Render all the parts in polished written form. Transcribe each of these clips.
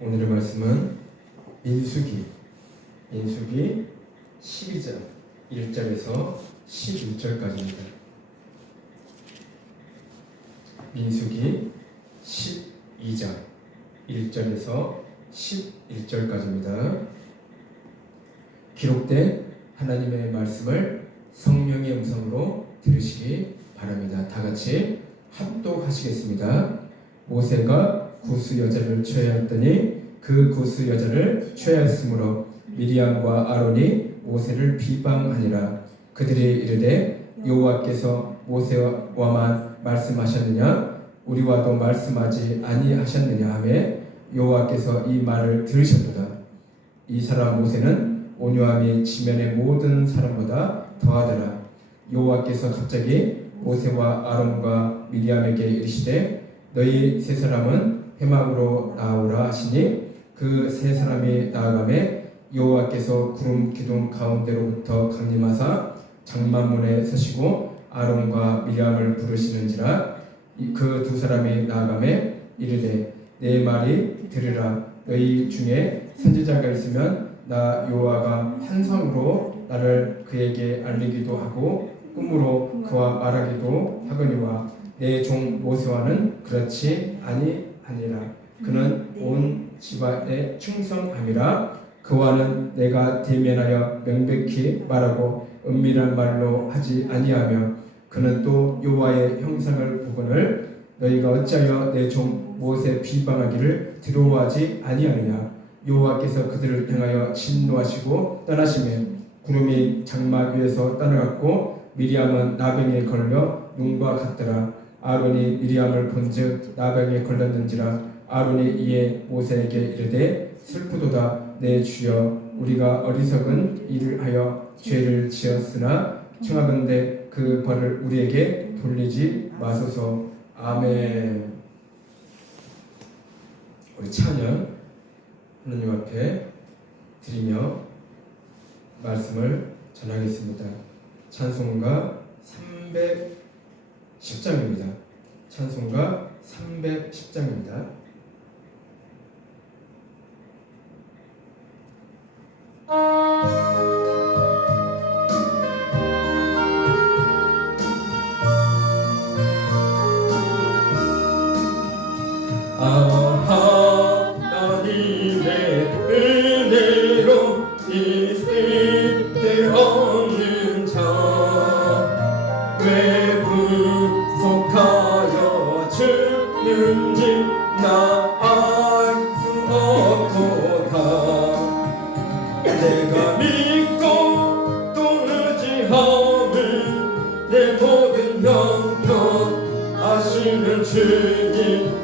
오늘의 말씀은 민수기 12장 1절에서 11절까지입니다. 민수기 12장 1절에서 11절까지입니다. 기록된 하나님의 말씀을 성령의 음성으로 들으시기 바랍니다. 다 같이 합독하시겠습니다. 모세가 구스 여자를 취하였더니 그 구스 여자를 취하였으므로 미리암과 아론이 모세를 비방하니라. 그들이 이르되 여호와께서 모세와만 말씀하셨느냐 우리와도 말씀하지 아니하셨느냐 하매 여호와께서 이 말을 들으셨도다. 이 사람 모세는 온유함이 지면의 모든 사람보다 더하더라. 여호와께서 갑자기 모세와 아론과 미리암에게 이르시되 너희 세 사람은 회막으로 나오라 하시니 그 세 사람이 나아가매 여호와께서 구름 기둥 가운데로부터 강림하사 장막문에 서시고 아론과 미리암을 부르시는지라. 그 두 사람이 나아가매 이르되 내 말이 들으라. 너희 중에 선지자가 있으면 나 여호와가 환상으로 나를 그에게 알리기도 하고 꿈으로 그와 말하기도 하거니와 내 종 모세와는 그렇지 아니하니라. 그는 온 집안에 충성함이라. 그와는 내가 대면하여 명백히 말하고 은밀한 말로 하지 아니하며 그는 또 여호와의 형상을 보거늘 너희가 어찌하여 내 종 모세 비방하기를 두려워하지 아니하느냐. 여호와께서 그들을 향하여 진노하시고 떠나시며 구름이 장막 위에서 떠나갔고 미리암은 나병에 걸려 눈과 같더라. 아론이 미리암을 본즉 나병에 걸렸는지라. 아론이 이에 모세에게 이르되 슬프도다. 내 주여 우리가 어리석은 일을 하여 죄를 지었으나 청하건대 그 벌을 우리에게 돌리지 마소서. 아멘. 우리 찬양 하나님 앞에 드리며 말씀을 전하겠습니다. 찬송가 310장입니다. 찬송가 310장입니다. 하나님의 은혜로 있을 데 없는 자 왜 구속하여 주는지 나 알 수 없도다. 내가 믿고 또 의지함을 내 모든 형편 아시는 주님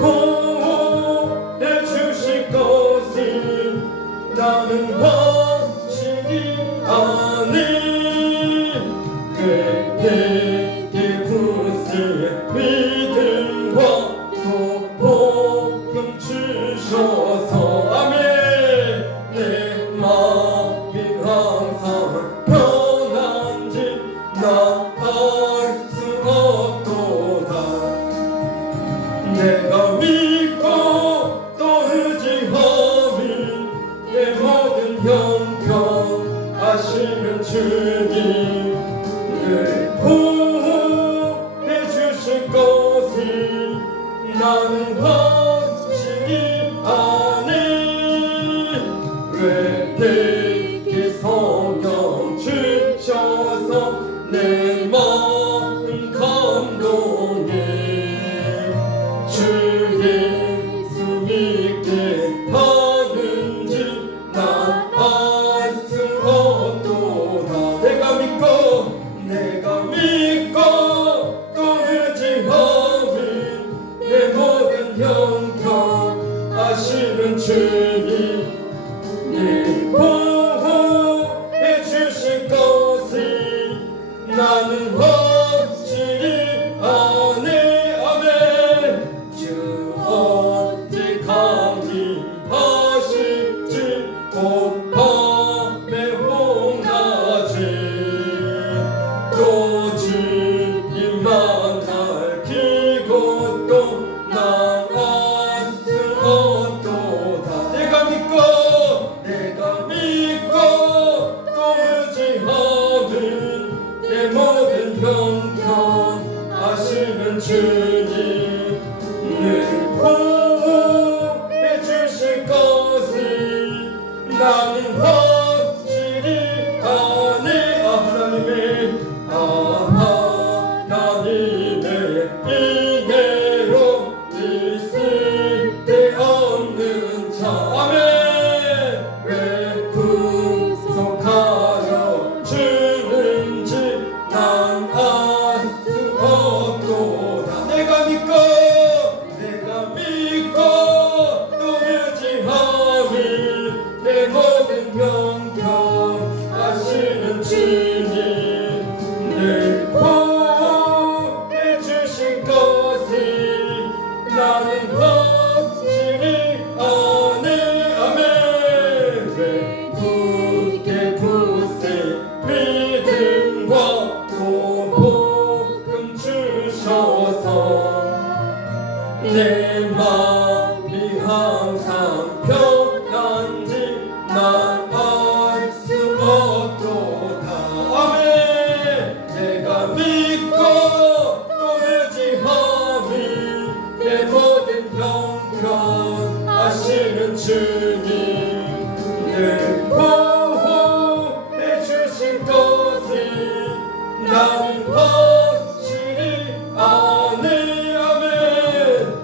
보호해 주실 것을 나는 확신이 아니. 왜 내게 붙을 믿음과 또 복음 주셔서 아멘. 내 마음이 항상 편한지 나 알 수 없도다. 내가 믿고 또 의지함이 내 모든 형편 아시는 주님 늘 보호해 주실 것을 나는 확신이 아니. 왜 내게 성령 주셔서 내 마음 감동해 주 예수 믿게 하는지 난 알 수 없도다. 내가 믿고 또 의지함을 내 모든 형편 아시는 주님 늘 보호해 주실 것을 나는 확신히 아네. 아멘. 주 언제 강림하실지 곧 밤에 홍낮에 또 주님 만날 기것도 난 알 수 없 나는 확실히 아네 아멘 왜 굳게 굳세 믿음과 또 복음 주셔서 내 마음이 항상 편한지 난 알 수 없도다 아멘 내가 믿고 또 의지함이 내 모든 형편 아시는 주님 늘 보호해 주신 것을 나는 확실히 아네 아멘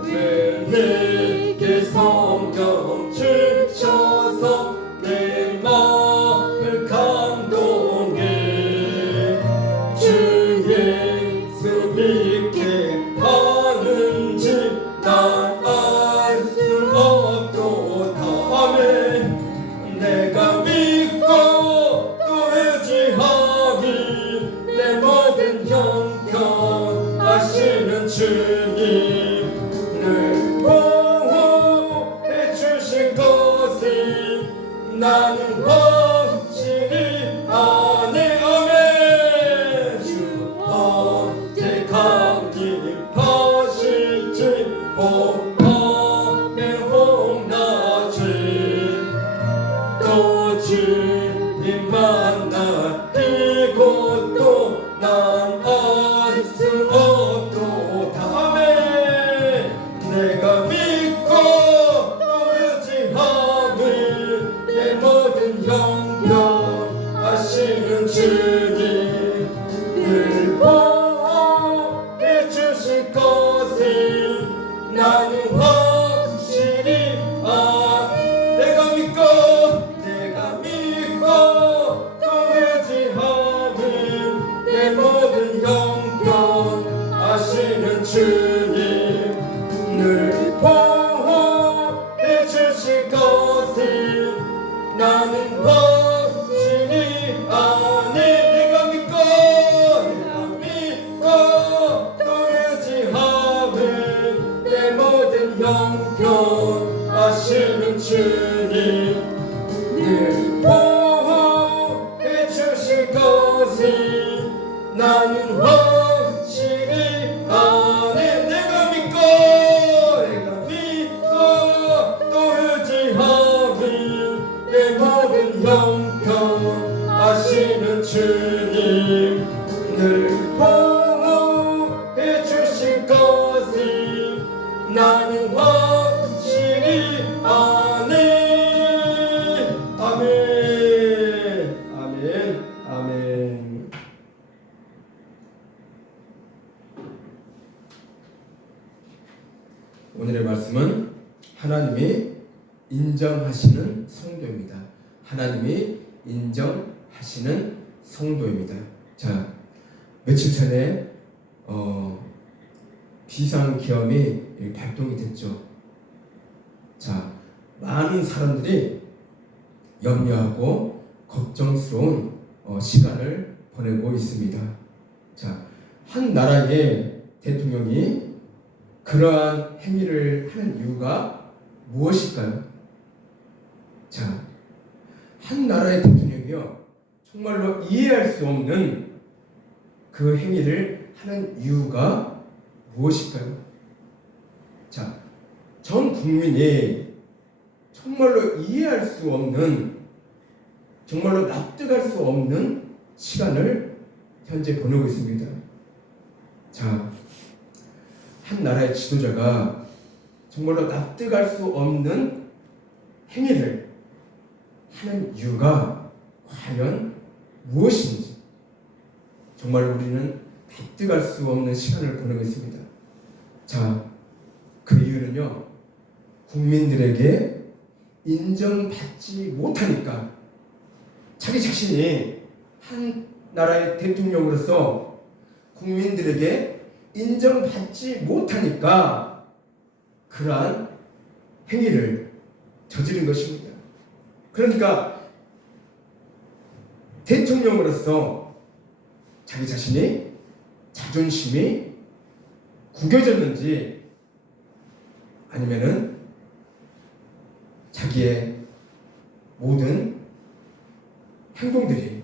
왜 내게 성경 주셔서 내 마음을 감동해 주 예수 믿게 하는지 난 알 수 없도다 아멘 내가 믿고 또 의지함이 내 모든 형편 아시는 주님 늘 보호해 주신 것을 나는 확실히 아네 아멘 주 언제 강림하실지 봄밤에 홍낮에 또 주님 만나 이곳도 난 알 수 없도다 아멘 내가 믿고 또 의지함을 내 모든 형편 아시는 주님 늘 보호해 주실 것을 나는 확실히 내가 믿고 또 의지함은 내 모든 형편 아시는 주님 늘 보호해 주실 것을 나는 확실히 내가 믿고 또 의지함은 내 모든 형편 아시는 주님 늘 보호해 주실 것을 나는 확실히 내가 믿고 또 의지함은 내 모든 형편 아시는 주님 늘 보호해 주실 것을 나는 확실히 아멘 아멘 아멘 아멘 오늘의 말씀은 하나님이 인정하시는 성도입니다. 하나님이 인정하시는 성도입니다. 자, 며칠 전에 비상계엄이 발동이 됐죠. 자, 많은 사람들이 염려하고 걱정스러운 시간을 보내고 있습니다. 자, 한 나라의 대통령이 그러한 행위를 하는 이유가 무엇일까요? 자, 한 나라의 대통령이요, 정말로 이해할 수 없는 그 행위를 하는 이유가 무엇일까요? 자, 전 국민이 정말로 이해할 수 없는, 정말로 납득할 수 없는 시간을 현재 보내고 있습니다. 자, 한 나라의 지도자가 정말로 납득할 수 없는 행위를 하는 이유가 과연 무엇인지 정말 우리는 납득할 수 없는 시간을 보내고 있습니다. 자, 그 이유는요, 국민들에게 인정받지 못하니까, 자기 자신이 한 나라의 대통령으로서 국민들에게 인정받지 못하니까 그러한 행위를 저지른 것입니다. 그러니까 대통령으로서 자기 자신이 자존심이 구겨졌는지 아니면은 자기의 모든 행동들이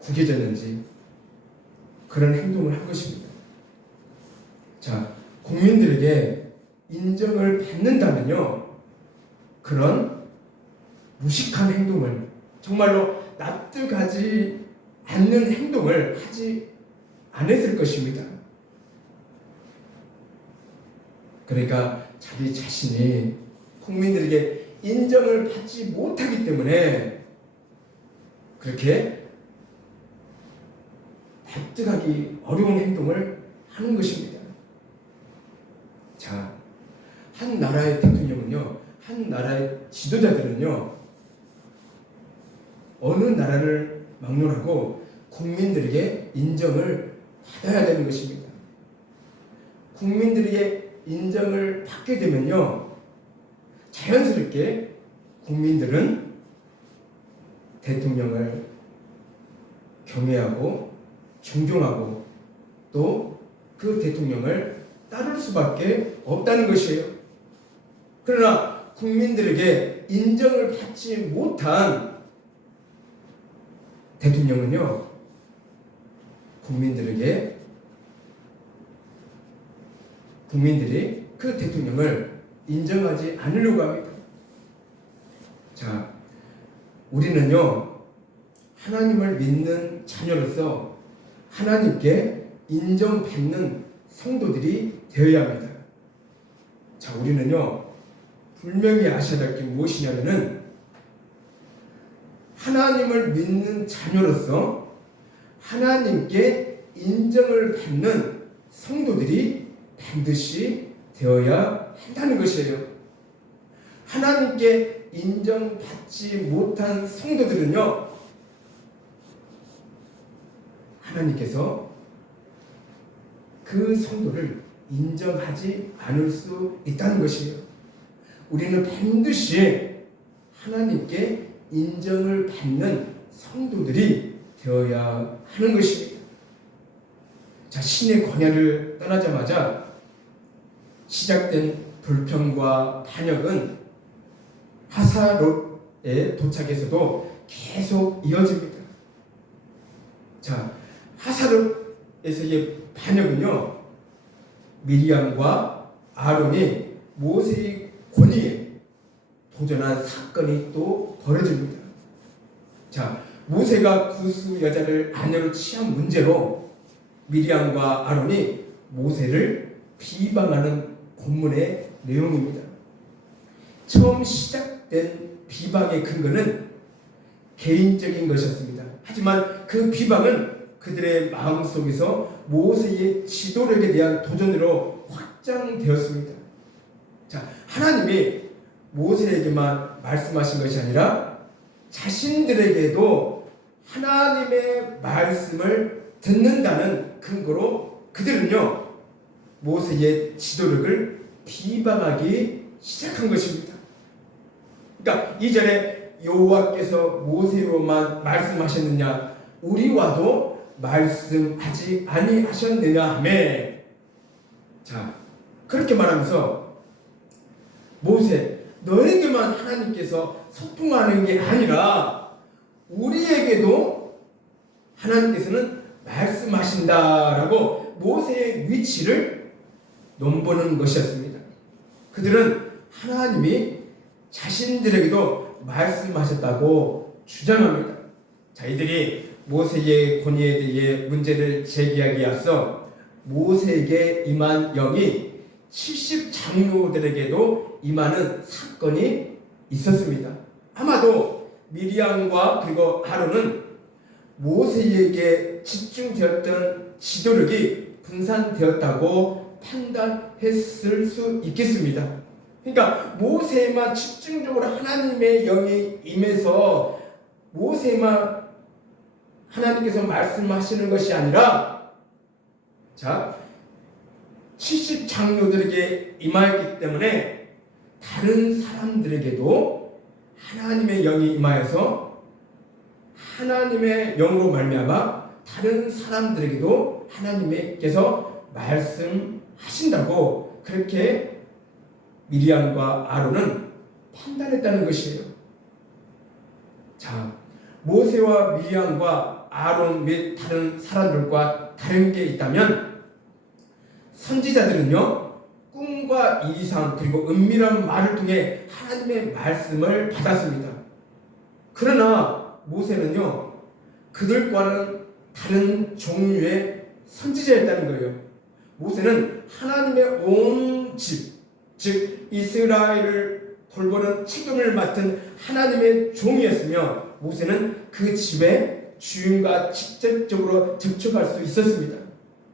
구겨졌는지 그런 행동을 한 것입니다. 자, 국민들에게 인정을 받는다면요, 그런 무식한 행동을, 정말로 납득하지 않는 행동을 하지 않았을 것입니다. 그러니까 자기 자신이 국민들에게 인정을 받지 못하기 때문에 그렇게 납득하기 어려운 행동을 하는 것입니다. 자, 한 나라의 대통령은요, 한 나라의 지도자들은요, 어느 나라를 막론하고 국민들에게 인정을 받아야 되는 것입니다. 국민들에게 인정을 받게 되면요, 자연스럽게 국민들은 대통령을 경외하고 존경하고 또 그 대통령을 따를 수밖에 없다는 것이에요. 그러나 국민들에게 인정을 받지 못한 대통령은요, 국민들이 그 대통령을 인정하지 않으려고 합니다. 자, 우리는요, 하나님을 믿는 자녀로서 하나님께 인정받는 성도들이 되어야 합니다. 자, 우리는요, 분명히 아셔야 될 게 무엇이냐면은 하나님을 믿는 자녀로서 하나님께 인정을 받는 성도들이 반드시 되어야 한다는 것이에요. 하나님께 인정받지 못한 성도들은요, 하나님께서 그 성도를 인정하지 않을 수 있다는 것이에요. 우리는 반드시 하나님께 인정을 받는 성도들이 되어야 하는 것입니다. 자, 신의 광야를 떠나자마자 시작된 불평과 반역은 하사롯에 도착해서도 계속 이어집니다. 자, 하사롯에서의 반역은요, 미리암과 아론이 모세의 권위에 도전한 사건이 또 벌어집니다. 자, 모세가 구스 여자를 아내로 취한 문제로 미리암과 아론이 모세를 비방하는 본문의 내용입니다. 처음 시작된 비방의 근거는 개인적인 것이었습니다. 하지만 그 비방은 그들의 마음속에서 모세의 지도력에 대한 도전으로 확장되었습니다. 자, 하나님이 모세에게만 말씀하신 것이 아니라 자신들에게도 하나님의 말씀을 듣는다는 근거로 그들은요, 모세의 지도력을 비방하기 시작한 것입니다. 그러니까 이전에 여호와께서 모세로만 말씀하셨느냐, 우리와도 말씀하지 아니하셨느냐 하며, 자, 그렇게 말하면서 모세, 너에게만 하나님께서 소통하는 게 아니라 우리에게도 하나님께서는 말씀하신다라고 모세의 위치를 넘보는 것이었습니다. 그들은 하나님이 자신들에게도 말씀하셨다고 주장합니다. 자, 이들이 모세의 권위에 대해 문제를 제기하기에 앞서 모세에게 임한 영이 70장로들에게도 임하는 사건이 있었습니다. 아마도 미리암과 그리고 아론은 모세에게 집중되었던 지도력이 분산되었다고 판단했을 수 있겠습니다. 그러니까 모세에만 집중적으로 하나님의 영이 임해서 모세에만 하나님께서 말씀하시는 것이 아니라, 자, 70장로들에게 임하였기 때문에 다른 사람들에게도 하나님의 영이 임하여서 하나님의 영으로 말미암아 다른 사람들에게도 하나님께서 말씀하신다고 그렇게 미리암과 아론은 판단했다는 것이에요. 자, 모세와 미리암과 아론 및 다른 사람들과 다른 게 있다면 선지자들은요, 꿈과 이상 그리고 은밀한 말을 통해 하나님의 말씀을 받았습니다. 그러나 모세는요, 그들과는 다른 종류의 선지자였다는 거예요. 모세는 하나님의 온 집, 즉 이스라엘을 돌보는 책임을 맡은 하나님의 종이었으며 모세는 그 집의 주인과 직접적으로 접촉할 수 있었습니다.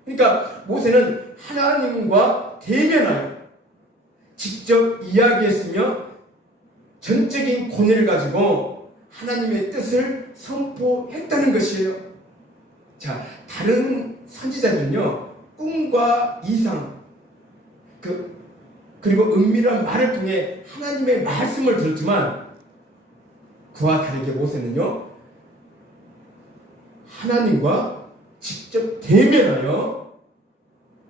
그러니까 모세는 하나님과 대면하여 직접 이야기했으며 전적인 권위를 가지고 하나님의 뜻을 선포했다는 것이에요. 자, 다른 선지자들은요, 꿈과 이상 그리고 은밀한 말을 통해 하나님의 말씀을 들었지만 그와 다르게 모세는요, 하나님과 직접 대면하여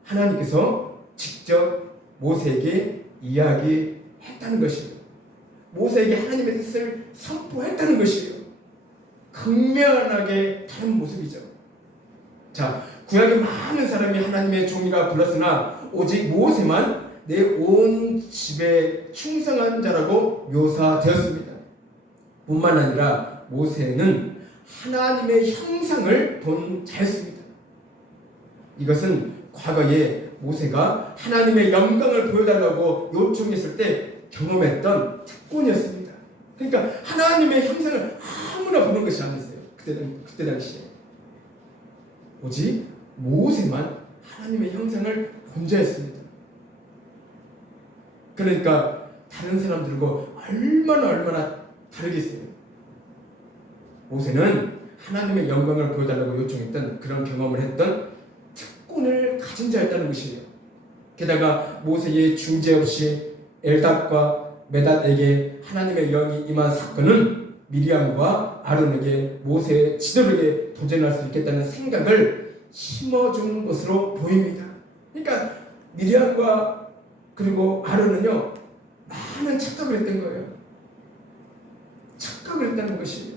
하나님께서 직접 모세에게 이야기했다는 것이에요. 모세에게 하나님의 뜻을 선포했다는 것이에요. 극명하게 다른 모습이죠. 자, 구약에 많은 사람이 하나님의 종이라 불렀으나 오직 모세만 내 온 집에 충성한 자라고 묘사되었습니다. 뿐만 아니라 모세는 하나님의 형상을 본 자였습니다. 이것은 과거에 모세가 하나님의 영광을 보여달라고 요청했을 때 경험했던 특권이었습니다. 그러니까 하나님의 형상을 아무나 보는 것이 아니었어요. 그때 당시에 오직 모세만 하나님의 형상을 본 자였습니다. 그러니까 다른 사람들과 얼마나 다르겠어요. 모세는 하나님의 영광을 보여달라고 요청했던 그런 경험을 했던 특권을 가진 자였다는 것이에요. 게다가 모세의 중재 없이 엘닷과 메닷에게 하나님의 영이 임한 사건은 미리암과 아론에게 모세의 지도력에 도전할 수 있겠다는 생각을 심어준 것으로 보입니다. 그러니까 미리암과 그리고 아론은요, 많은 착각을 했던 거예요. 착각을 했다는 것이에요.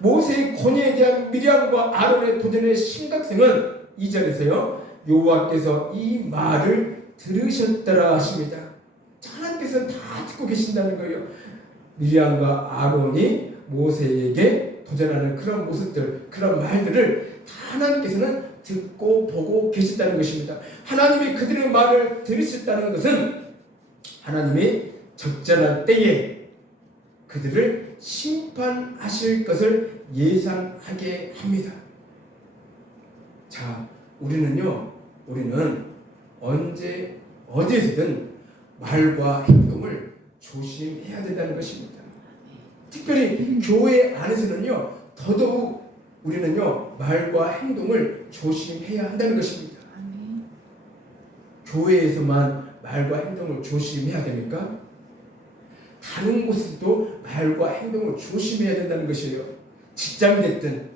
모세의 권위에 대한 미리암과 아론의 도전의 심각성은 2절에서요, 여호와께서 이 말을 들으셨더라 하십니다. 하나님께서는 다 듣고 계신다는 거예요. 미리암과 아론이 모세에게 도전하는 그런 모습들, 그런 말들을 다 하나님께서는 듣고 보고 계셨다는 것입니다. 하나님이 그들의 말을 들으셨다는 것은 하나님이 적절한 때에 그들을 심판하실 것을 예상하게 합니다. 자, 우리는 언제 어디에서든 말과 행동을 조심해야 된다는 것입니다. 특별히 교회 안에서는요, 더더욱 우리는요, 말과 행동을 조심해야 한다는 것입니다. 교회에서만 말과 행동을 조심해야 됩니까? 다른 곳에서도 말과 행동을 조심해야 된다는 것이에요. 직장이 됐든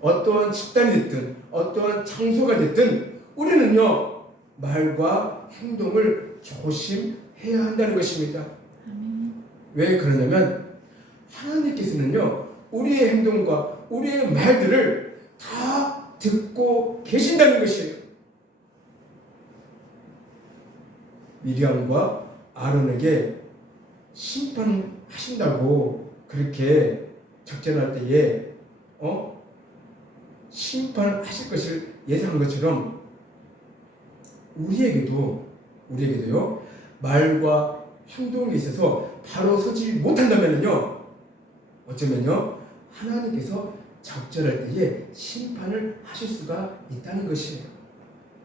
어떠한 집단이 됐든 어떠한 장소가 됐든 우리는요, 말과 행동을 조심해야 한다는 것입니다. 왜 그러냐면 하나님께서는요, 우리의 행동과 우리의 말들을 다 듣고 계신다는 것이에요. 미리암과 아론에게 심판하신다고 그렇게 적절할 때에 심판하실 것을 예상한 것처럼 우리에게도요, 말과 행동에 있어서 바로 서지 못한다면요, 어쩌면요, 하나님께서 적절할 때에 심판을 하실 수가 있다는 것이에요.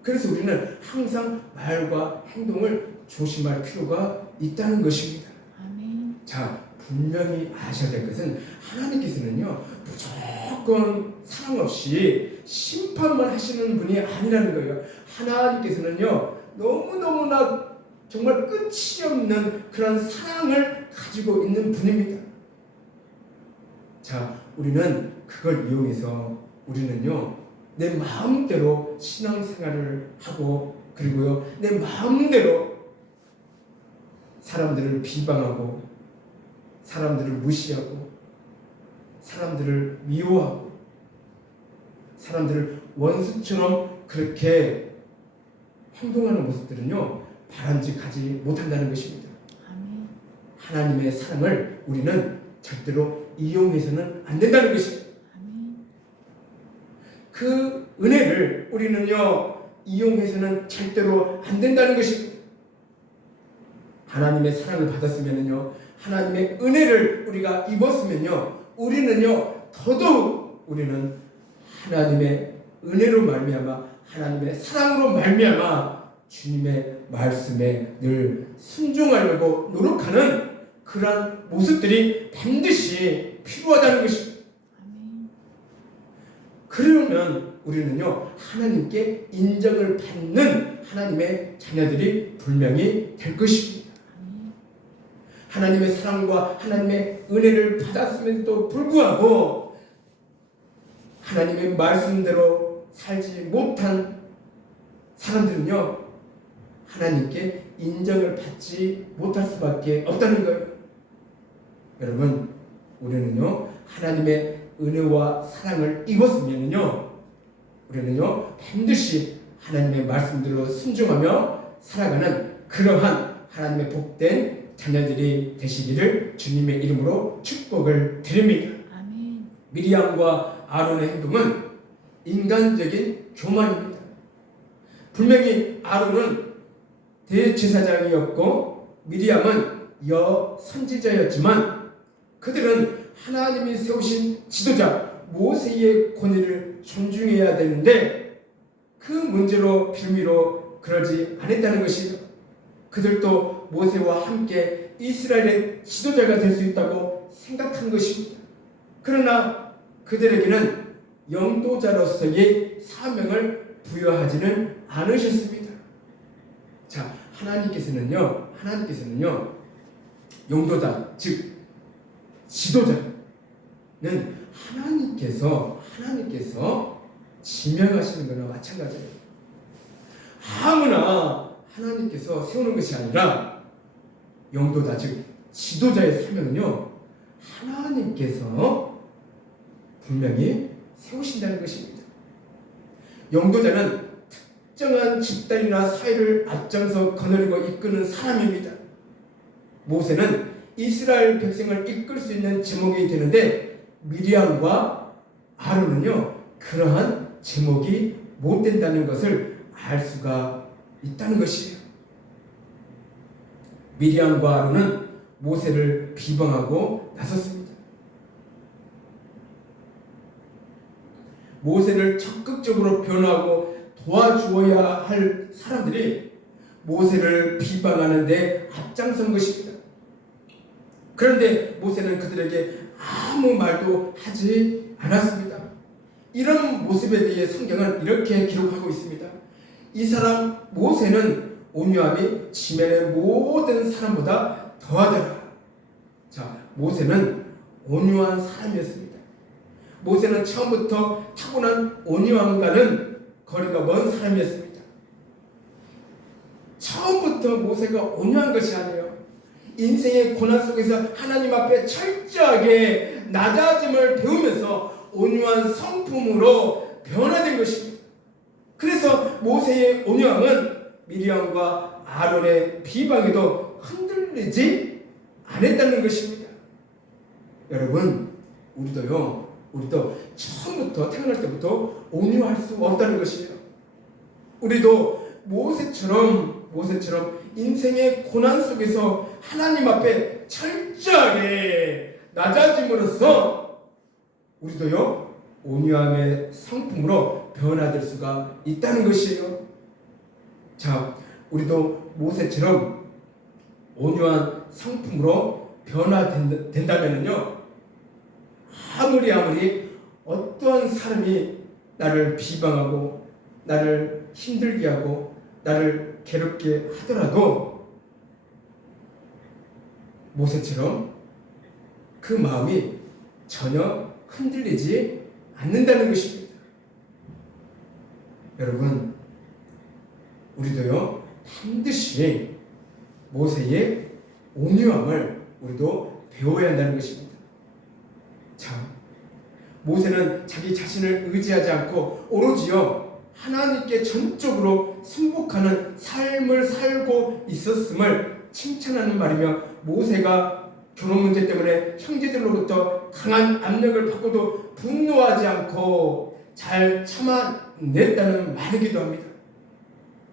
그래서 우리는 항상 말과 행동을 조심할 필요가 있다는 것입니다. 아멘. 자, 분명히 아셔야 될 것은 하나님께서는요, 무조건 사랑 없이 심판만 하시는 분이 아니라는 거예요. 하나님께서는요, 너무너무나 정말 끝이 없는 그런 사랑을 가지고 있는 분입니다. 자, 우리는 그걸 이용해서 우리는요, 내 마음대로 신앙생활을 하고 그리고요 내 마음대로 사람들을 비방하고 사람들을 무시하고 사람들을 미워하고 사람들을 원수처럼 그렇게 행동하는 모습들은요 바람직하지 못한다는 것입니다. 아멘. 하나님의 사랑을 우리는 절대로 이용해서는 안 된다는 것입니다. 아멘. 그 은혜를 우리는요 이용해서는 절대로 안 된다는 것입니다. 하나님의 사랑을 받았으면요 하나님의 은혜를 우리가 입었으면요 우리는요 더더욱 우리는 하나님의 은혜로 말미암아 하나님의 사랑으로 말미암아 주님의 말씀에 늘 순종하려고 노력하는 그러한 모습들이 반드시 필요하다는 것입니다. 아멘. 그러면 우리는요 하나님께 인정을 받는 하나님의 자녀들이 분명히 될 것입니다. 아멘. 하나님의 사랑과 하나님의 은혜를 받았음에도 불구하고 하나님의 말씀대로 살지 못한 사람들은요 하나님께 인정을 받지 못할 수밖에 없다는 거예요. 여러분 우리는요 하나님의 은혜와 사랑을 입었으면요 우리는요 반드시 하나님의 말씀대로 순종하며 살아가는 그러한 하나님의 복된 자녀들이 되시기를 주님의 이름으로 축복을 드립니다. 아멘. 미리암과 아론의 행동은 인간적인 교만입니다. 분명히 아론은 대제사장이었고 미리암은 여선지자였지만 그들은 하나님이 세우신 지도자 모세의 권위를 존중해야 되는데 그 문제로 빌미로 그러지 않았다는 것이죠. 그들도 모세와 함께 이스라엘의 지도자가 될 수 있다고 생각한 것입니다. 그러나 그들에게는 영도자로서의 사명을 부여하지는 않으셨습니다. 자, 하나님께서는요 영도자 즉 지도자는 하나님께서 지명하시는 거나 마찬가지예요. 아무나 하나님께서 세우는 것이 아니라 영도자 즉 지도자의 사명은요 하나님께서 분명히 세우신다는 것입니다. 영도자는 특정한 집단이나 사회를 앞장서 거느리고 이끄는 사람입니다. 모세는 이스라엘 백성을 이끌 수 있는 제목이 되는데 미리암과 아론은요 그러한 제목이 못 된다는 것을 알 수가 있다는 것이에요. 미리암과 아론은 모세를 비방하고 나섰습니다. 모세를 적극적으로 변화하고 도와주어야 할 사람들이 모세를 비방하는데 앞장선 것입니다. 그런데 모세는 그들에게 아무 말도 하지 않았습니다. 이런 모습에 대해 성경은 이렇게 기록하고 있습니다. 이 사람 모세는 온유함이 지면의 모든 사람보다 더하더라. 자, 모세는 온유한 사람이었습니다. 모세는 처음부터 타고난 온유함과는 거리가 먼 사람이었습니다. 처음부터 모세가 온유한 것이 아니에요. 인생의 고난 속에서 하나님 앞에 철저하게 낮아짐을 배우면서 온유한 성품으로 변화된 것입니다. 그래서 모세의 온유함은 미리암과 아론의 비방에도 흔들리지 않았다는 것입니다. 여러분, 우리도 처음부터 태어날 때부터 온유할 수 없다는 것이에요. 우리도 모세처럼 인생의 고난 속에서 하나님 앞에 철저하게 낮아짐으로써 우리도요 온유함의 성품으로 변화될 수가 있다는 것이에요. 자, 우리도 모세처럼 온유한 성품으로 변화된다면요 아무리 어떠한 사람이 나를 비방하고 나를 힘들게 하고 나를 괴롭게 하더라도 모세처럼 그 마음이 전혀 흔들리지 않는다는 것입니다. 여러분, 우리도요 반드시 모세의 온유함을 우리도 배워야 한다는 것입니다. 자, 모세는 자기 자신을 의지하지 않고 오로지요 하나님께 전적으로 승복하는 삶을 살고 있었음을 칭찬하는 말이며, 모세가 결혼 문제 때문에 형제들로부터 강한 압력을 받고도 분노하지 않고 잘 참아냈다는 말이기도 합니다.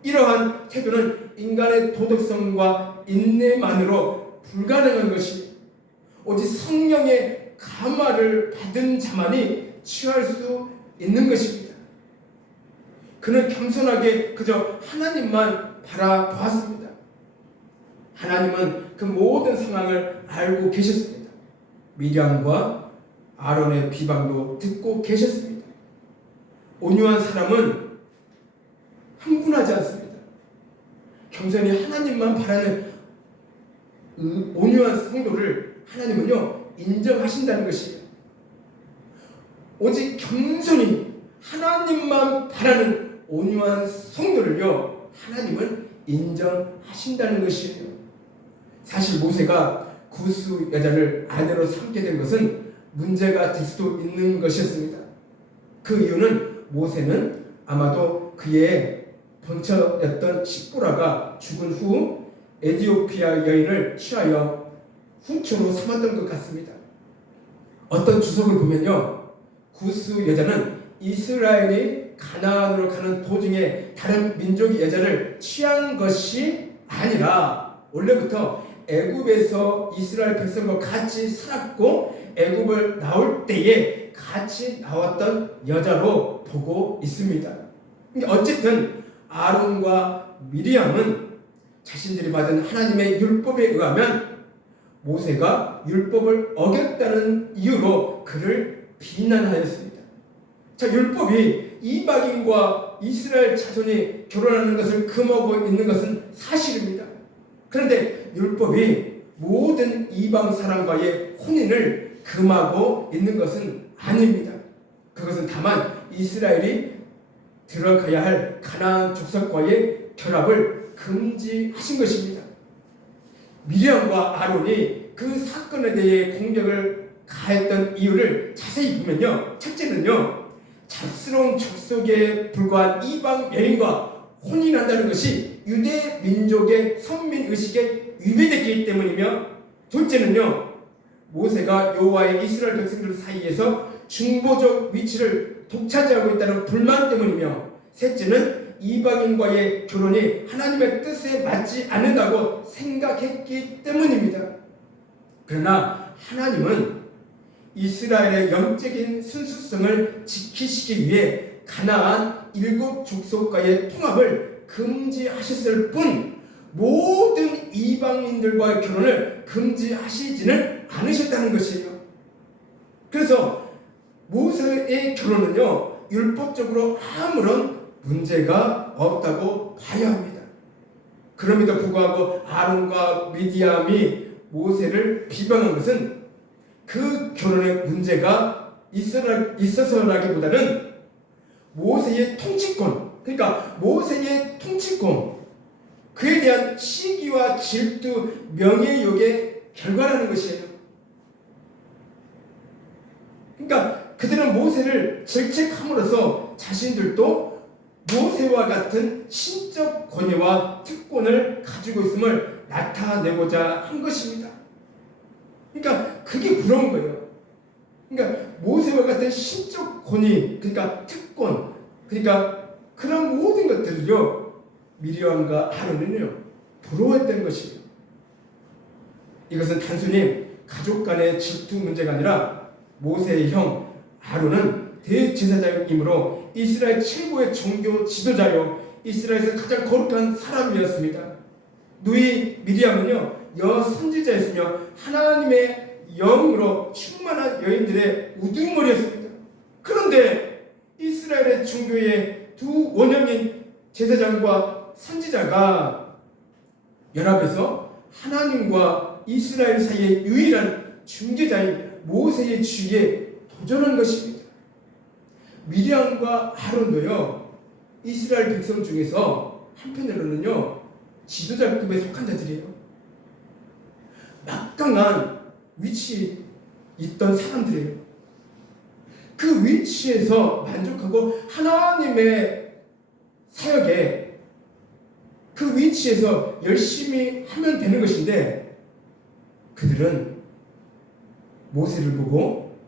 이러한 태도는 인간의 도덕성과 인내만으로 불가능한 것이 오직 성령의 감화를 받은 자만이 취할 수 있는 것입니다. 그는 겸손하게 그저 하나님만 바라보았습니다. 하나님은 그 모든 상황을 알고 계셨습니다. 미리암과 아론의 비방도 듣고 계셨습니다. 온유한 사람은 흥분하지 않습니다. 겸손히 하나님만 바라는 온유한 성도를 하나님은요 인정하신다는 것이에요. 오직 겸손히 하나님만 바라는 온유한 성도를요 하나님은 인정하신다는 것이에요. 사실 모세가 구스 여자를 아내로 삼게 된 것은 문제가 될 수도 있는 것이었습니다. 그 이유는 모세는 아마도 그의 번처였던 시보라가 죽은 후 에티오피아 여인을 취하여 훈초로 삼았던 것 같습니다. 어떤 주석을 보면요, 구스 여자는 이스라엘이 가나안으로 가는 도중에 다른 민족의 여자를 취한 것이 아니라 원래부터 애굽에서 이스라엘 백성과 같이 살았고 애굽을 나올 때에 같이 나왔던 여자로 보고 있습니다. 어쨌든 아론과 미리암은 자신들이 받은 하나님의 율법에 의하면 모세가 율법을 어겼다는 이유로 그를 비난하였습니다. 자, 율법이 이방인과 이스라엘 자손이 결혼하는 것을 금하고 있는 것은 사실입니다. 그런데 율법이 모든 이방 사람과의 혼인을 금하고 있는 것은 아닙니다. 그것은 다만 이스라엘이 들어가야 할 가나안 족속과의 결합을 금지하신 것입니다. 미리암과 아론이 그 사건에 대해 공격을 가했던 이유를 자세히 보면요, 첫째는요, 잡스러운 족속에 불과한 이방 여인과 혼인한다는 것이 유대 민족의 선민 의식에 위배됐기 때문이며, 둘째는요, 모세가 여호와의 이스라엘 백성들 사이에서 중보적 위치를 독차지하고 있다는 불만 때문이며, 셋째는 이방인과의 결혼이 하나님의 뜻에 맞지 않는다고 생각했기 때문입니다. 그러나 하나님은 이스라엘의 영적인 순수성을 지키시기 위해 가나안 7 족속과의 통합을 금지하셨을 뿐 모든 이방인들과의 결혼을 금지하시지는 않으셨다는 것이에요. 그래서 모세의 결혼은요 율법적으로 아무런 문제가 없다고 봐야 합니다. 그럼에도 불구하고 아론과 미디암이 모세를 비방한 것은 그 결혼의 문제가 있어서라기보다는 모세의 통치권, 그러니까 모세의 통치권, 그에 대한 시기와 질투, 명예욕의 결과라는 것이에요. 그러니까 그들은 모세를 질책함으로써 자신들도 모세와 같은 신적 권위와 특권을 가지고 있음을 나타내고자 한 것입니다. 그러니까 그게 부러운 거예요. 그러니까 모세와 같은 신적 권위, 그러니까 특권, 그러니까 그런 모든 것들을요 미리암과 아론은요 부러워했던 것이에요. 이것은 단순히 가족 간의 질투 문제가 아니라 모세의 형 아론은 대제사장이므로 이스라엘 최고의 종교 지도자요 이스라엘에서 가장 거룩한 사람이었습니다. 누이 미리암은요 여선지자였으며 하나님의 영으로 충만한 여인들의 우두머리였습니다. 그런데 이스라엘의 종교의 두 원형인 제사장과 선지자가 연합해서 하나님과 이스라엘 사이의 유일한 중재자인 모세의 주위에 도전한 것입니다. 미리암과 아론도요 이스라엘 백성 중에서 한편으로는요 지도자급에 속한 자들이에요. 막강한 위치에 있던 사람들이에요. 그 위치에서 만족하고 하나님의 사역에 그 위치에서 열심히 하면 되는 것인데, 그들은 모세를 보고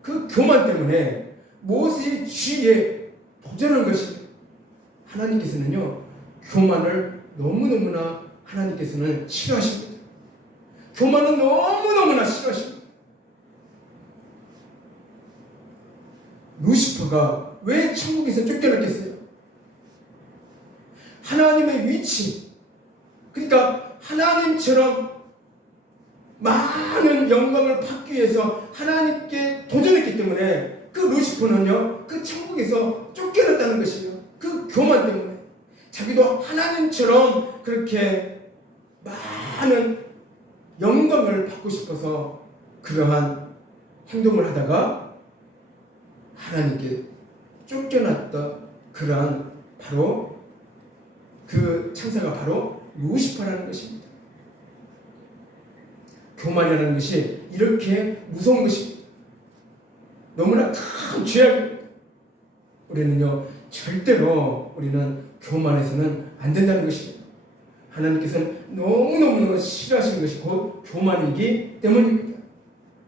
그 교만 때문에 모세의 지위에 도전한 것입니다. 하나님께서는요 교만을 너무너무나 하나님께서는 싫어하십니다. 교만은 너무너무나 싫어하십니다. 루시퍼가 왜 천국에서 쫓겨났겠어요? 하나님의 위치, 그러니까 하나님처럼 많은 영광을 받기 위해서 하나님께 도전했기 때문에 그 루시퍼는요 그 천국에서 쫓겨났다는 것이에요. 그 교만 때문에 자기도 하나님처럼 그렇게 많은 영광을 받고 싶어서 그러한 행동을 하다가 하나님께 쫓겨났던 그러한 바로 그 천사가 바로 루시퍼라는 것입니다. 교만이라는 것이 이렇게 무서운 것입니다. 너무나 큰 죄악입니다. 우리는요 절대로 우리는 교만해서는 안 된다는 것입니다. 하나님께서는 너무너무 싫어하시는 것이 곧 교만이기 때문입니다.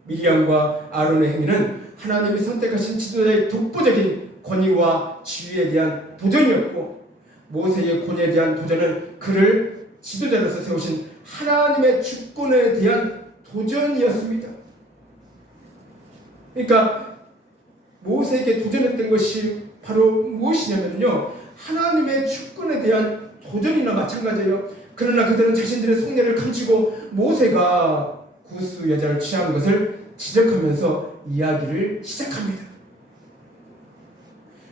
미리암과 아론의 행위는 하나님이 선택하신 지도자의 독보적인 권위와 지위에 대한 도전이었고, 모세의 권위에 대한 도전은 그를 지도자로서 세우신 하나님의 주권에 대한 도전이었습니다. 그러니까 모세에게 도전했던 것이 바로 무엇이냐면요 하나님의 주권에 대한 도전이나 마찬가지예요. 그러나 그들은 자신들의 속내를 감추고 모세가 구스 여자를 취한 것을 지적하면서 이야기를 시작합니다.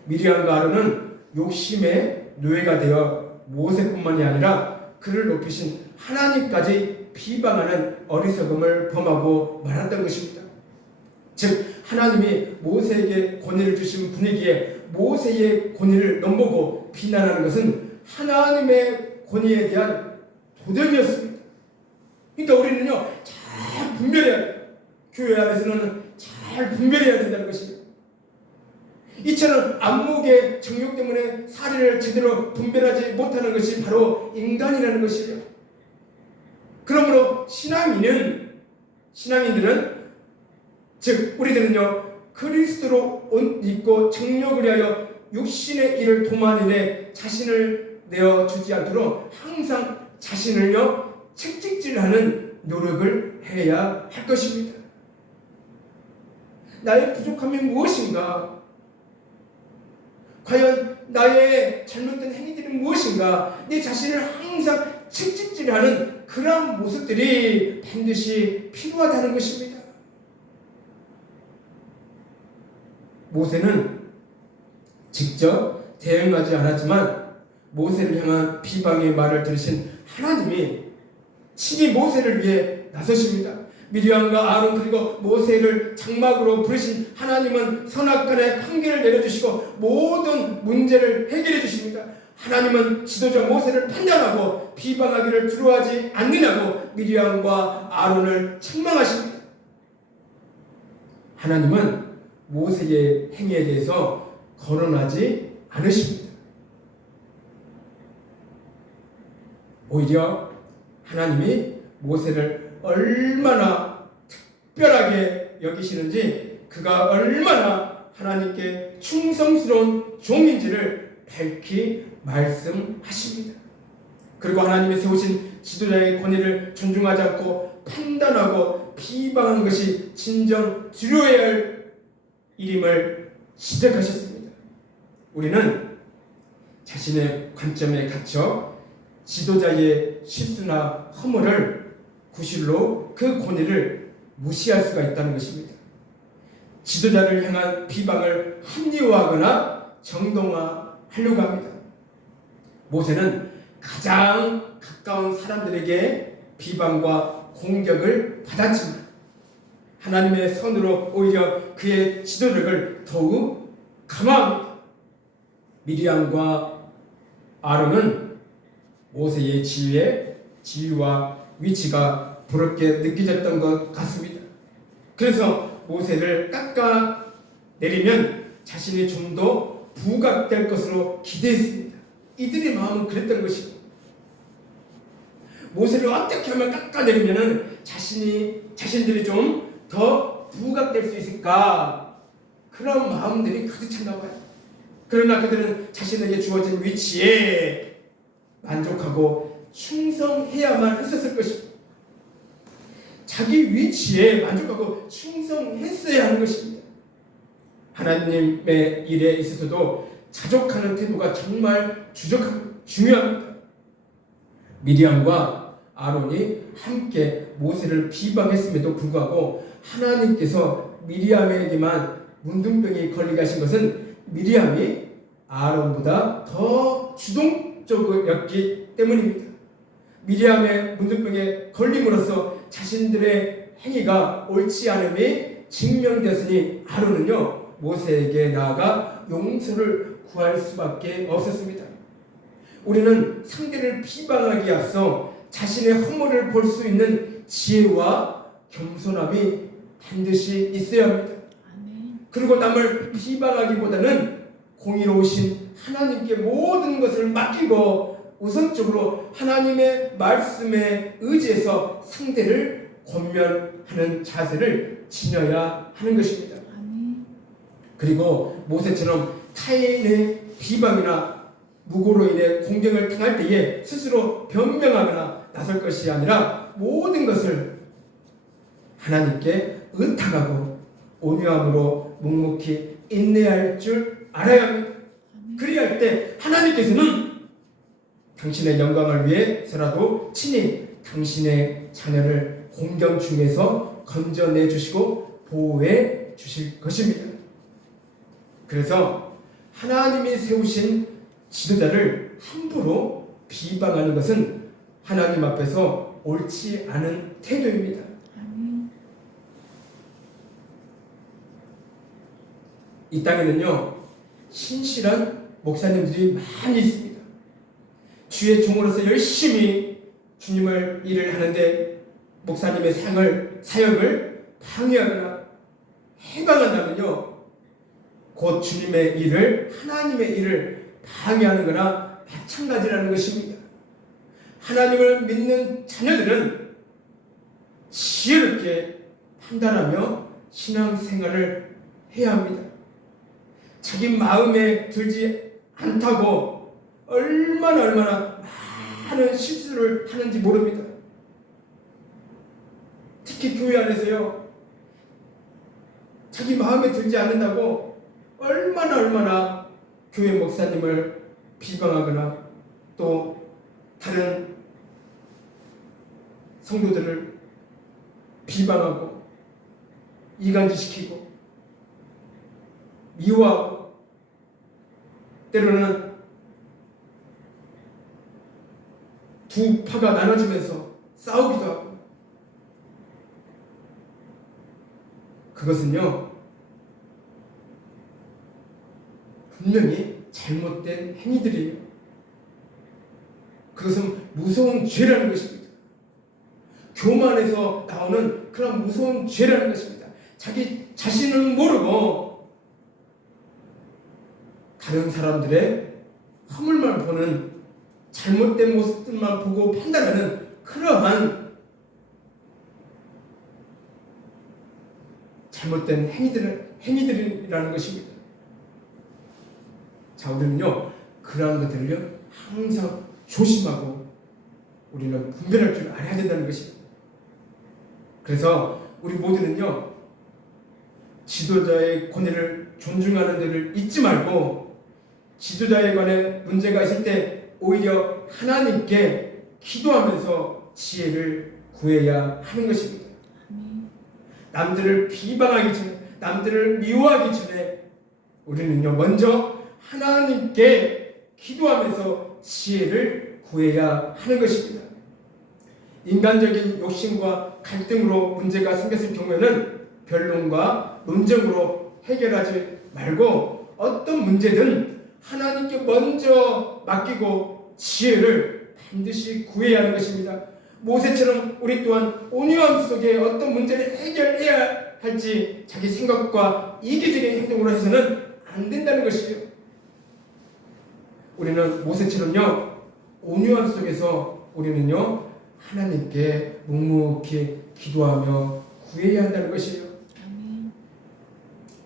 미리암과 아론은 욕심의 노예가 되어 모세뿐만이 아니라 그를 높이신 하나님까지 비방하는 어리석음을 범하고 말았던 것입니다. 즉 하나님이 모세에게 권위를 주신 분위기에 모세의 권위를 넘보고 비난하는 것은 하나님의 권위에 대한 도전이었습니다. 그러니까 우리는요 잘 분별해야 돼요. 교회 안에서는 잘 분별해야 된다는 것입니다. 이처럼 안목의 정욕 때문에 사리를 제대로 분별하지 못하는 것이 바로 인간이라는 것이에요. 그러므로 신앙인들은 즉 우리들은요 그리스도로 옷 입고 정욕을 위하여 육신의 일을 도모하는 일에 자신을 내어주지 않도록 항상 자신을요 책찍질하는 노력을 해야 할 것입니다. 나의 부족함이 무엇인가? 과연 나의 잘못된 행위들이 무엇인가? 내 자신을 항상 책찍질하는 그러한 모습들이 반드시 필요하다는 것입니다. 모세는 직접 대응하지 않았지만 모세를 향한 비방의 말을 들으신 하나님이 친히 모세를 위해 나서십니다. 미리암과 아론 그리고 모세를 장막으로 부르신 하나님은 선악간에 판결을 내려주시고 모든 문제를 해결해 주십니다. 하나님은 지도자 모세를 판단하고 비방하기를 두려워하지 않느냐고 미리암과 아론을 책망하십니다. 하나님은 모세의 행위에 대해서 거론하지 않으십니다. 오히려 하나님이 모세를 얼마나 특별하게 여기시는지, 그가 얼마나 하나님께 충성스러운 종인지를 밝히 말씀하십니다. 그리고 하나님이 세우신 지도자의 권위를 존중하지 않고 판단하고 비방한 것이 진정 두려워해야 할 일임을 지적하셨습니다. 우리는 자신의 관점에 갇혀 지도자의 실수나 허물을 구실로 그 권위를 무시할 수가 있다는 것입니다. 지도자를 향한 비방을 합리화하거나 정당화하려고 합니다. 모세는 가장 가까운 사람들에게 비방과 공격을 받았지만 하나님의 선으로 오히려 그의 지도력을 더욱 강화합니다. 미리암과 아론은 모세의 지위와 위치가 부럽게 느껴졌던 것 같습니다. 그래서 모세를 깎아내리면 자신이 좀 더 부각될 것으로 기대했습니다. 이들의 마음은 그랬던 것이고, 모세를 어떻게 하면 깎아내리면 자신들이 좀 더 부각될 수 있을까, 그런 마음들이 가득 찼나 봐요. 그러나 그들은 자신에게 주어진 위치에 만족하고 충성해야만 했었을 것입니다. 자기 위치에 만족하고 충성했어야 하는 것입니다. 하나님의 일에 있어서도 자족하는 태도가 정말 중요합니다. 미리암과 아론이 함께 모세를 비방했음에도 불구하고 하나님께서 미리암에게만 문둥병이 걸리게 하신 것은 미리암이 아론보다 더 주동적이었기 때문입니다. 미리암의 문둥병에 걸림으로써 자신들의 행위가 옳지 않음이 증명되었으니 아론은요, 모세에게 나아가 용서를 구할 수밖에 없었습니다. 우리는 상대를 비방하기에 앞서 자신의 허물을 볼 수 있는 지혜와 겸손함이 반드시 있어야 합니다. 그리고 남을 비방하기보다는 공의로우신 하나님께 모든 것을 맡기고 우선적으로 하나님의 말씀에 의지해서 상대를 권면하는 자세를 지녀야 하는 것입니다. 그리고 모세처럼 타인의 비방이나 무고로 인해 공경을 당할 때에 스스로 변명하거나 나설 것이 아니라 모든 것을 하나님께 의탁하고 온유함으로 묵묵히 인내할 줄 알아야 합니다. 그리할 때 하나님께서는 당신의 영광을 위해서라도 친히 당신의 자녀를 공경 중에서 건져내 주시고 보호해 주실 것입니다. 그래서 하나님이 세우신 지도자를 함부로 비방하는 것은 하나님 앞에서 옳지 않은 태도입니다. 이 땅에는요, 신실한 목사님들이 많이 있습니다. 주의 종으로서 열심히 주님을 일을 하는데 목사님의 사역을 방해하거나 해방한다면요, 곧 주님의 일을, 하나님의 일을 방해하는 거나 마찬가지라는 것입니다. 하나님을 믿는 자녀들은 지혜롭게 판단하며 신앙생활을 해야 합니다. 자기 마음에 들지 않다고 얼마나 많은 실수를 하는지 모릅니다. 특히 교회 안에서요, 자기 마음에 들지 않는다고 얼마나 교회 목사님을 비방하거나 또 다른 성도들을 비방하고 이간질시키고 미워하고 때로는 두 파가 나눠지면서 싸우기도 하고, 그것은요 분명히 잘못된 행위들이에요. 그것은 무서운 죄라는 것입니다. 교만에서 나오는 그런 무서운 죄라는 것입니다. 자기 자신을 모르고 다른 사람들의 허물만 보는, 잘못된 모습들만 보고 판단하는 그러한 잘못된 행위들이라는 것입니다. 자, 우리는요 그러한 것들을요 항상 조심하고 우리는 분별할 줄 알아야 된다는 것입니다. 그래서 우리 모두는요 지도자의 권위를 존중하는 데를 잊지 말고, 지도자에 관해 문제가 있을 때 오히려 하나님께 기도하면서 지혜를 구해야 하는 것입니다. 남들을 비방하기 전에, 남들을 미워하기 전에 우리는요 먼저 하나님께 기도하면서 지혜를 구해야 하는 것입니다. 인간적인 욕심과 갈등으로 문제가 생겼을 경우에는 변론과 논쟁으로 해결하지 말고 어떤 문제든 하나님께 먼저 맡기고 지혜를 반드시 구해야 하는 것입니다. 모세처럼 우리 또한 온유함 속에 어떤 문제를 해결해야 할지 자기 생각과 이기적인 행동으로 해서는 안 된다는 것이요. 우리는 모세처럼요 온유함 속에서 우리는요 하나님께 묵묵히 기도하며 구해야 한다는 것이에요.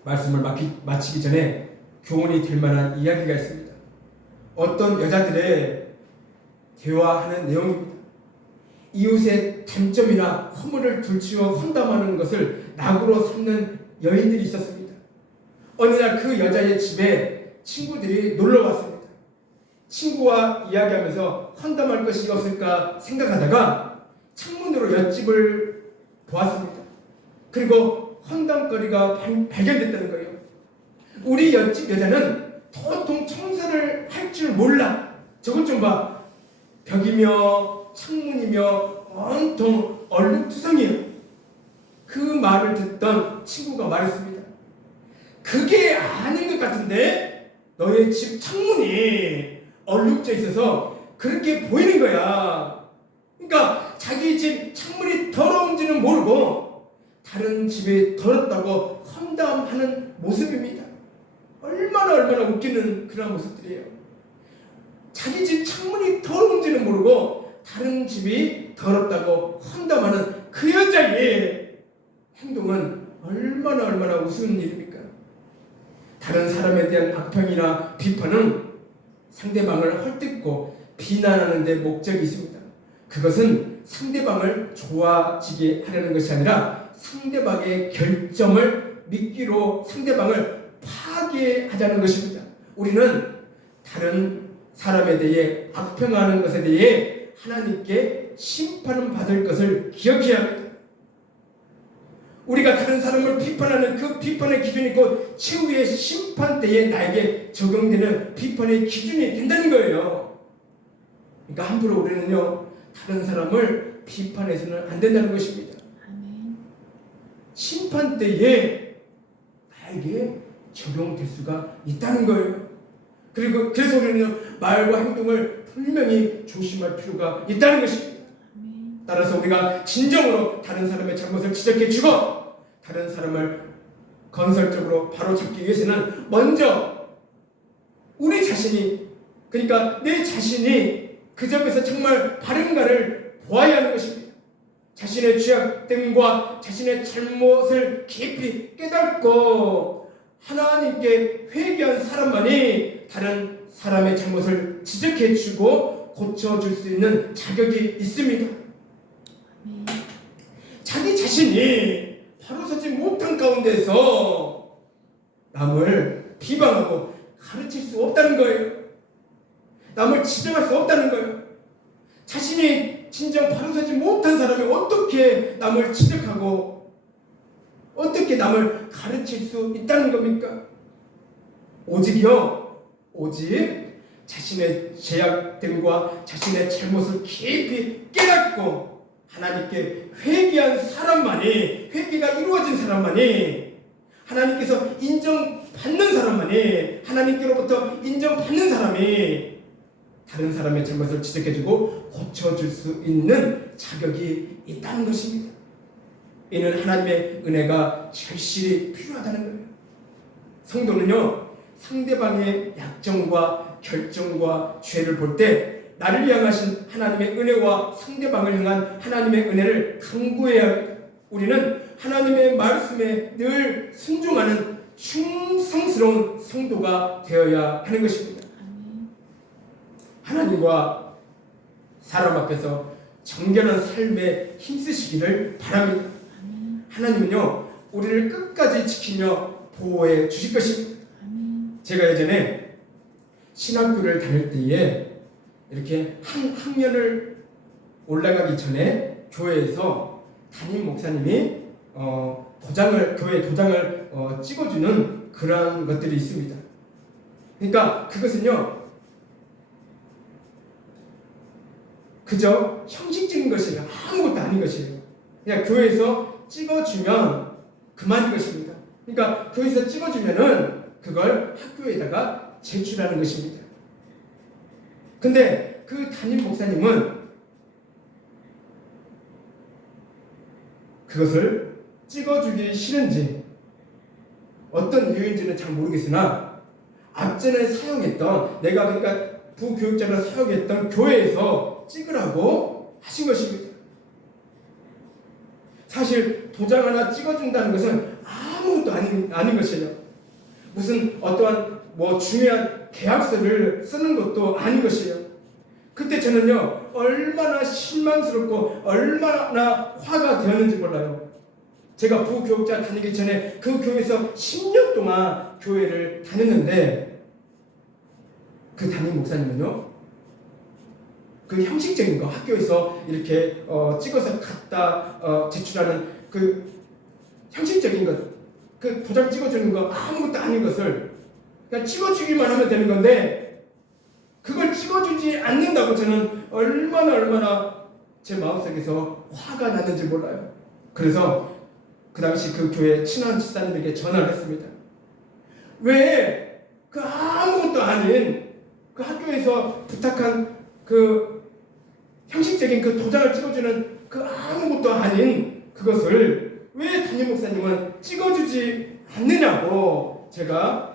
말씀을 마치기 전에 교훈이 될 만한 이야기가 있습니다. 어떤 여자들의 대화하는 내용입니다. 이웃의 단점이나 허물을 둘치어 험담하는 것을 낙으로 삼는 여인들이 있었습니다. 어느 날 그 여자의 집에 친구들이 놀러 왔습니다. 친구와 이야기하면서 험담할 것이 없을까 생각하다가 창문으로 옆집을 보았습니다. 그리고 험담거리가 발견됐다는 거예요. 우리 옆집 여자는 도통 청소를 할 줄 몰라. 저것 좀 봐. 벽이며 창문이며 온통 얼룩투성이에요. 그 말을 듣던 친구가 말했습니다. 그게 아닌 것 같은데 너의 집 창문이 얼룩져 있어서 그렇게 보이는 거야. 그러니까 자기 집 창문이 더러운지는 모르고 다른 집이 더럽다고 험담하는 모습입니다. 얼마나 웃기는 그런 모습들이에요. 자기 집 창문이 더러운지는 모르고 다른 집이 더럽다고 험담하는 그 여자의 행동은 얼마나 우스운 일입니까? 다른 사람에 대한 악평이나 비판은 상대방을 헐뜯고 비난하는 데 목적이 있습니다. 그것은 상대방을 좋아지게 하려는 것이 아니라 상대방의 결점을 믿기로 상대방을 파괴하자는 것입니다. 우리는 다른 사람에 대해 악평하는 것에 대해 하나님께 심판을 받을 것을 기억해야 합니다. 우리가 다른 사람을 비판하는 그 비판의 기준이 곧 최후의 심판 때에 나에게 적용되는 비판의 기준이 된다는 거예요. 그러니까 함부로 우리는요 다른 사람을 비판해서는 안 된다는 것입니다. 심판 때에 나에게 적용될 수가 있다는 거예요. 그래서 우리는 말과 행동을 분명히 조심할 필요가 있다는 것입니다. 따라서 우리가 진정으로 다른 사람의 잘못을 지적해주고 다른 사람을 건설적으로 바로잡기 위해서는 먼저 우리 자신이, 그러니까 내 자신이 그 점에서 정말 바른가를 보아야 하는 것입니다. 자신의 죄악됨과 자신의 잘못을 깊이 깨닫고 하나님께 회개한 사람만이 다른 사람의 잘못을 지적해주고 고쳐줄 수 있는 자격이 있습니다. 자기 자신이 바로 서지 못한 가운데서 남을 비방하고 가르칠 수 없다는 거예요. 남을 지적할 수 없다는 거예요. 자신이 진정 바로 서지 못한 사람이 어떻게 남을 지적하고 어떻게 남을 가르칠 수 있다는 겁니까? 오직 자신의 죄악됨과 자신의 잘못을 깊이 깨닫고 하나님께 회개한 사람만이, 회개가 이루어진 사람만이, 하나님께서 인정받는 사람만이, 하나님께로부터 인정받는 사람이 다른 사람의 잘못을 지적해주고 고쳐줄 수 있는 자격이 있다는 것입니다. 이는 하나님의 은혜가 절실히 필요하다는 거예요. 성도는요 상대방의 약점과 결정과 죄를 볼 때 나를 향하신 하나님의 은혜와 상대방을 향한 하나님의 은혜를 강구해야 합니다. 우리는 하나님의 말씀에 늘 순종하는 충성스러운 성도가 되어야 하는 것입니다. 하나님과 사람 앞에서 정결한 삶에 힘쓰시기를 바랍니다. 하나님은요 우리를 끝까지 지키며 보호해 주실 것입니다. 제가 예전에 신학교를 다닐 때에 이렇게 한 학년을 올라가기 전에 교회에서 담임 목사님이 교회 도장을 찍어주는 그런 것들이 있습니다. 그러니까 그것은요 그저 형식적인 것이에요. 아무것도 아닌 것이에요. 그냥 교회에서 찍어주면 그만인 것입니다. 그러니까 교회에서 찍어주면은 그걸 학교에다가 제출하는 것입니다. 근데 그 담임 목사님은 그것을 찍어주기 싫은지 어떤 이유인지는 잘 모르겠으나 앞전에 사용했던 내가 그러니까 부교육자로 사용했던 교회에서 찍으라고 하신 것입니다. 사실 도장 하나 찍어준다는 것은 아무것도 아닌 것이에요. 무슨 어떠한 중요한 계약서를 쓰는 것도 아닌 것이에요. 그때 저는요 얼마나 실망스럽고 얼마나 화가 되었는지 몰라요. 제가 부교육자 다니기 전에 그 교회에서 10년 동안 교회를 다녔는데 그 담임 목사님은요 그 형식적인 거 학교에서 이렇게 찍어서 갖다 제출하는 그 형식적인 것, 그 도장 찍어주는 거 아무것도 아닌 것을 그냥 찍어주기만 하면 되는 건데 그걸 찍어주지 않는다고 저는 얼마나 제 마음속에서 화가 났는지 몰라요. 그래서 그 당시 그 교회 친한 집사님에게 전화를 했습니다. 왜 그 아무것도 아닌 그 학교에서 부탁한 그 형식적인 그 도장을 찍어주는 그 아무것도 아닌 그것을 왜 담임 목사님은 찍어주지 않느냐고 제가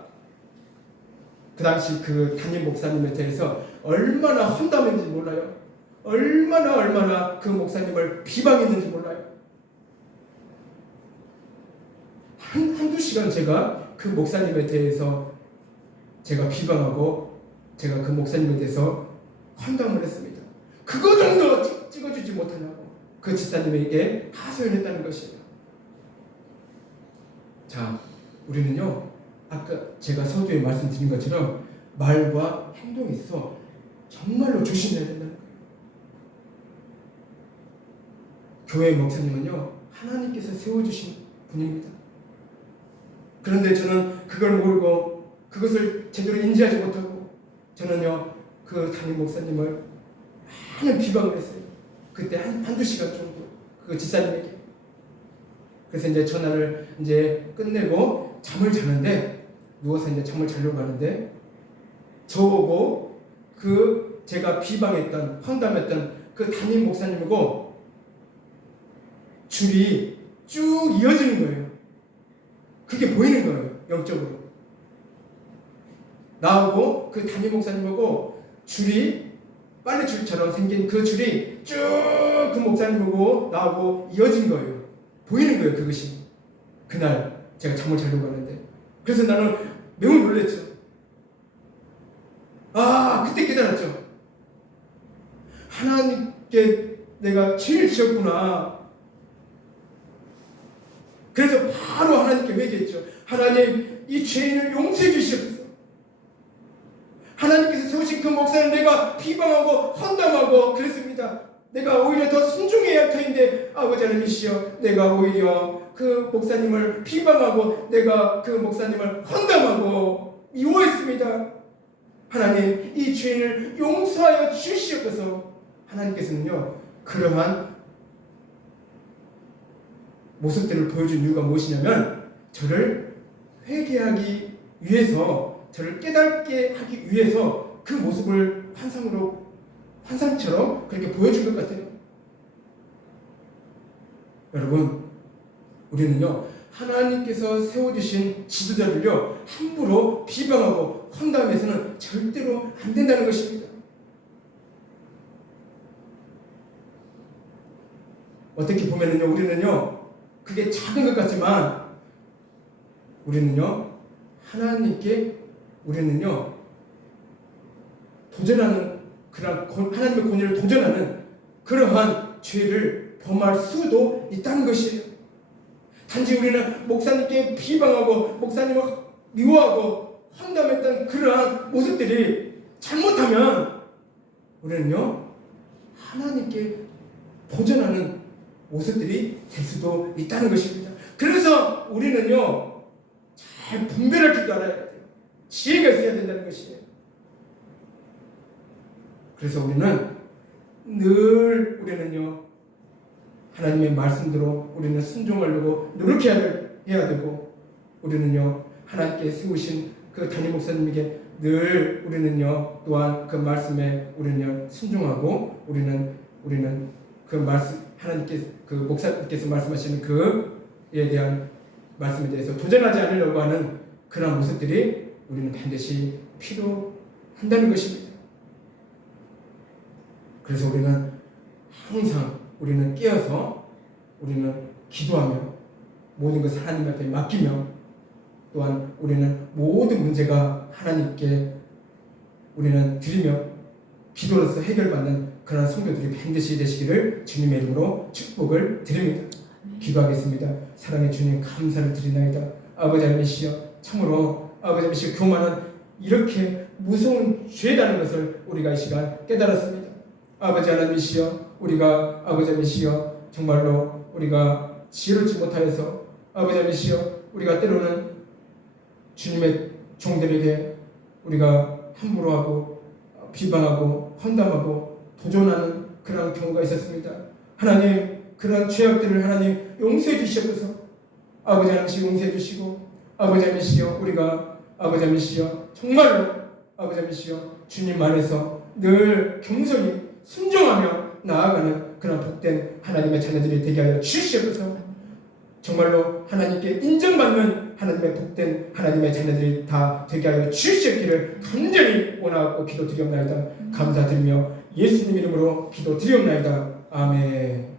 그 당시 그 담임 목사님에 대해서 얼마나 험담했는지 몰라요. 얼마나 그 목사님을 비방했는지 몰라요. 한두 시간 제가 그 목사님에 대해서 제가 비방하고 제가 그 목사님에 대해서 환담을 했습니다. 그거 정도 찍어주지 못하냐고 그 집사님에게 하소연했다는 것이에요. 자, 우리는요 아까 제가 서두에 말씀드린 것처럼 말과 행동에 있어서 정말로 조심해야 된다는 거예요. 교회 목사님은요 하나님께서 세워주신 분입니다. 그런데 저는 그걸 모르고 그것을 제대로 인지하지 못하고 저는요 그 담임 목사님을 많은 비방을 했어요. 그때 한두 시간 정도 그 집사님에게. 그래서 이제 전화를 이제 끝내고 잠을 자는데 누워서 이제 잠을 자려고 하는데 저보고 그 제가 비방했던 험담했던 그 담임 목사님이고 줄이 쭉 이어지는 거예요. 그게 보이는 거예요. 영적으로. 나하고 그 담임 목사님하고 줄이 빨래줄처럼 생긴 그 줄이 쭉 그 목사님하고 나하고 이어진 거예요. 보이는 거예요. 그것이. 그날 제가 잠을 자려고 하는데 그래서 나는 매우 놀랐죠. 그때 깨달았죠. 하나님께 내가 죄를 지었구나. 그래서 바로 하나님께 회개했죠. 하나님 이 죄인을 용서해 주시옵소서. 하나님께서 세우신 그 목사를 내가 비방하고 헌담하고 그랬습니다. 내가 오히려 더 순종해야 할 터인데 아버지 하나님이시여 내가 오히려 그 목사님을 비방하고 내가 그 목사님을 헌담하고 미워했습니다. 하나님 이 죄인을 용서하여 주시옵소서. 하나님께서는요 그러한 모습들을 보여준 이유가 무엇이냐면 저를 회개하기 위해서 저를 깨닫게 하기 위해서 그 모습을 환상처럼 그렇게 보여준 것 같아요. 여러분 우리는요 하나님께서 세워주신 지도자들요 함부로 비방하고 헌담해서는 절대로 안 된다는 것입니다. 어떻게 보면은요 우리는요 그게 작은 것 같지만 우리는요 우리는요 도전하는 그런 하나님의 권위를 도전하는 그러한 죄를 범할 수도 있다는 것이에요. 단지 우리는 목사님께 비방하고 목사님을 미워하고 헌담했던 그러한 모습들이 잘못하면 우리는요 하나님께 도전하는 모습들이 될 수도 있다는 것입니다. 그래서 우리는요 잘 분별할 줄도 알아야 돼요. 지혜가 있어야 된다는 것이에요. 그래서 우리는 우리는요 하나님의 말씀대로 우리는 순종하려고 노력해야 되고 우리는요 하나님께 세우신 그 담임 목사님에게 늘 우리는요 또한 그 말씀에 우리는요 순종하고 우리는 그 말씀 하나님께서 그 목사님께서 말씀하시는 그에 대한 말씀에 대해서 도전하지 않으려고 하는 그런 모습들이 우리는 반드시 필요한다는 것입니다. 그래서 우리는 항상 우리는 깨어서 우리는 기도하며 모든 것을 하나님 앞에 맡기며 또한 우리는 모든 문제가 하나님께 우리는 드리며 기도로서 해결받는 그런 성도들이 반드시 되시기를 주님의 이름으로 축복을 드립니다. 기도하겠습니다. 사랑의 주님 감사를 드리나이다. 아버지 하나님이시여 참으로 아버지 하나님이시여 교만은 이렇게 무서운 죄라는 것을 우리가 이 시간 깨달았습니다. 아버지 하나님이시여 우리가 아버지 하나님이시여 정말로 우리가 지혜롭지 못하여서 아버지 하나님이시여 우리가 때로는 주님의 종들에게 우리가 함부로 하고 비방하고 헌담하고 도전하는 그런 경우가 있었습니다. 하나님 그런 죄악들을 하나님 용서해 주시옵소서. 아버지 하나님이시여 용서해 주시고 아버지 하나님이시여 우리가 아버지 하나님이시여 정말로 아버지 하나님이시여 주님 안에서 늘 겸손히 순종하며 나아가는 그런 복된 하나님의 자녀들이 되게 하여 주시옵소서. 정말로 하나님께 인정받는 하나님의 복된 하나님의 자녀들이 다 되게 하여 주시옵기를 간절히 원하고 기도드리옵나이다. 감사드리며 예수님 이름으로 기도드리옵나이다. 아멘.